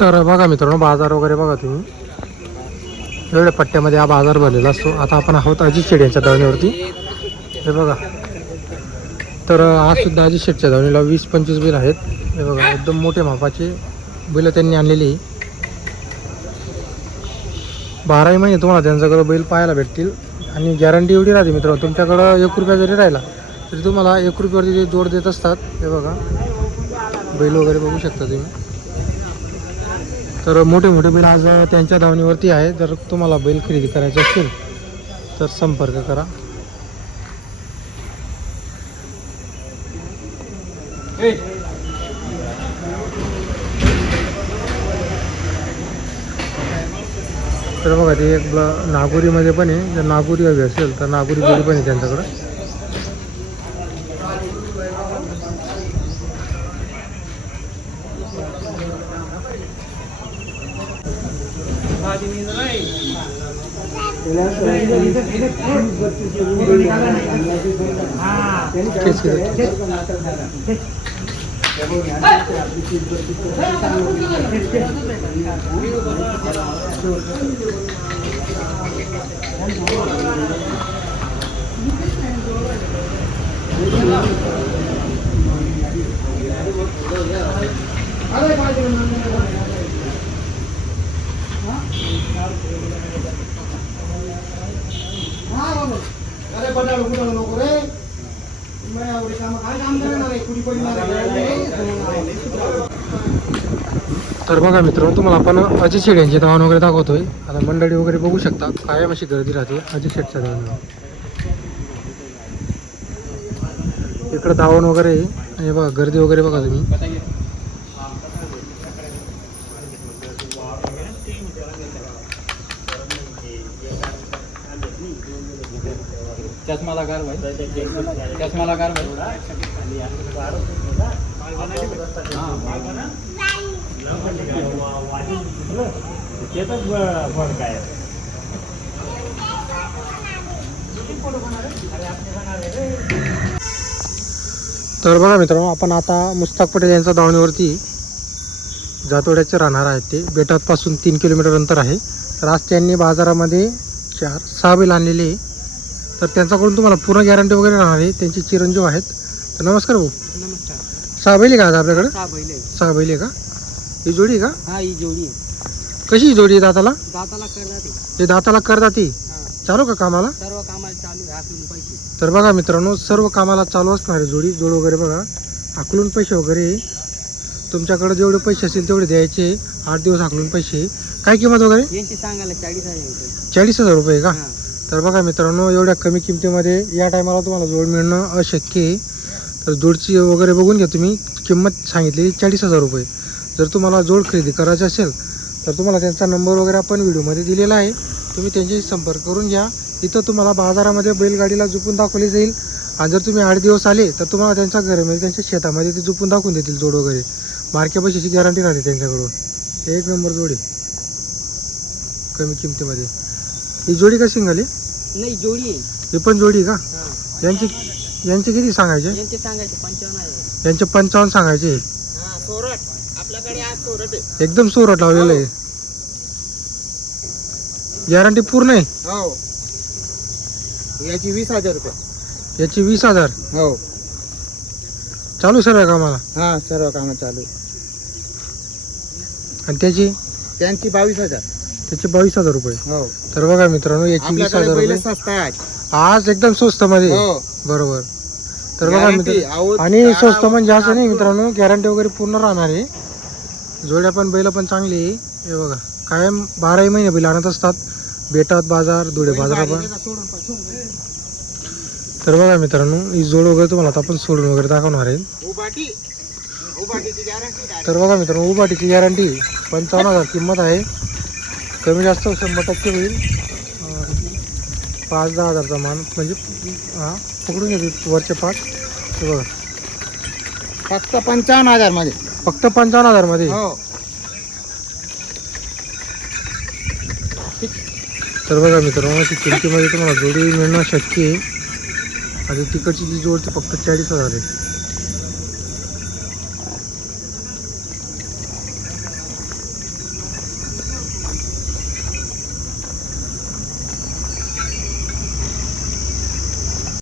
तर बघा मित्रांनो, बाजार वगैरे बघा तुम्ही, एवढ्या पट्ट्यामध्ये हा बाजार भरलेला असतो. आता आपण आहोत अजित शेट यांच्या दावणीवरती. हे बघा, तर आज सुद्धा अजित शेटच्या दावणीला 20-25 बैल आहेत. हे बघा, एकदम मोठे मापाचे बैल त्यांनी आणलेली. 12 महिने तुम्हाला त्यांच्याकडे बैल पाहायला भेटतील. आणि गॅरंटी एवढी राहते मित्रांनो, तुमच्याकडं 1 रुपया जरी राहिला तरी तुम्हाला 1 रुपयावरती जे जोड देत असतात. हे बघा, बैल वगैरे बघू शकता तुम्ही. तर मोठे मोठे बैल आज त्यांच्या दावणीवरती आहे. जर तुम्हाला बैल खरेदी करायचे असतील तर संपर्क करा. तर बघा, ते एक नागोरीमध्ये पण आहे. जर नागोरी हवी असेल तर नागोरी बैल पण आहे त्यांच्याकडं. तर बघा मित्रांनो, तुम्हाला आपण अजित शेट यांचे धावण वगैरे दाखवतोय. आता मंडळी वगैरे बघू शकता, कायम अशी गर्दी राहते अजित शेटच्या धावणीवर. इकडं धावण वगैरे आणि बघा गर्दी वगैरे बघा तुम्ही. चष्मा लगा भाई, चष्मा लगा भाई. तर बघा मित्रांनो, आपण आता मुस्ताक पटेल यांच्या दावणीवरती जातोड्याचे राहणार आहेत. ते बेटापासून 3 किलोमीटर अंतर आहे. तर आज त्यांनी बाजारामध्ये 4-6 बैल आणलेले. तर त्यांच्याकडून तुम्हाला पूर्ण गॅरंटी वगैरे राहणार आहे. त्यांचे चिरंजीव आहेत. तर नमस्कार भाऊ. नमस्कार. 6 बैल आहे का आज आपल्याकडे? 6 बैल आहे. 6 बैल आहे का? ही जोडी आहे का? हा, ही जोडी आहे. कशी जोडी आहे? दाताला दाताला करदाती. हे दाताला करदाती. चालू का कामाला? सर्व कामाला चालू आहे, आखलून पैसे. तर बघा मित्रांनो, सर्व कामाला चालू असणारे जोड वगैरे बघा. आकलून पैसे वगैरे तुमच्याकडे जेवढे पैसे असतील तेवढे द्यायचे. 8 दिवस आकलून पैसे. काय किंमत वगैरे? यांची सांगायला 40,000. 40,000 रुपये का? हा. तर बघा मित्रांनो, एवढ्या कमी किमतीमध्ये या टायमाला तुम्हाला जोड मिळणं अशक्य आहे. तर जोडची वगैरे बघून घ्या तुम्ही. किंमत सांगितली 40,000 रुपये. जर तुम्हाला जोड खरेदी करायची असेल तर तुम्हाला त्यांचा नंबर वगैरे आपण व्हिडिओमध्ये दिलेला आहे. तुम्ही त्यांच्याशी संपर्क करून घ्या. इथं तुम्हाला बाजारामध्ये बैलगाडीला झुपून दाखवली जाईल. आणि जर तुम्ही 8 दिवस आले तर तुम्हाला त्यांच्या घरामध्ये, त्यांच्या शेतामध्ये ते झुपून दाखवून देतील जोड वगैरे. मार्के पैशाची गॅरंटी राहते त्यांच्याकडून. 1 नंबर जोडी कमी किमतीमध्ये. ही जोडी कशी निघाली? नाही, जोडी आहे. ही पण जोडी का? हा. यांचे किती सांगायचे? यांचे सांगायचे 55,000. यांचे 55 सांगायचे. हा, सोरट. आपल्याकडे आज सोरट आहे. एकदम सोरट लावलेलं आहे. गॅरंटी पूर्ण आहे. हो. याची 20,000 रुपये. याची 20,000. हो. चालू सर्व कामाला. हा, सर्व कामं चालू आहे. आणि त्याची? त्यांची 22,000. त्याचे 22,000 रुपये. हो. तर बघा मित्रांनो, याची 20,000 रुपये स्वस्त आहे आज एकदम स्वस्त मध्ये. हो. बरोबर. तर बघा मित्रांनो, आणि स्वस्त म्हणजे असं नाही मित्रांनो, गॅरंटी वगैरे पूर्ण राहणार आहे. जोड्या पण बैल पण चांगली आहे. हे बघा, कायम 12 महिने बैल आणत असतात. बेटात बाजार, धुळे बाजार पण. तर बघा मित्रांनो, ही जोड वगैरे तुम्हाला आता आपण सोडून वगैरे दाखवणार आहे. तर बघा मित्रांनो, उभाटीची गॅरंटी 55,000 किंमत आहे. कमी जास्त 100% होईल. 5-10 हजारचा मान म्हणजे हा पकडून घेतो वरचे 5. हे बघा, फक्त 55,000 मध्ये. फक्त 55,000 मध्ये. हो. तर बघा मित्रांनो, अशी किमतीमध्ये तुम्हाला जोडी मिळणं शक्य आहे. आणि तिकडची जी जोड ती फक्त 40,000 आहे.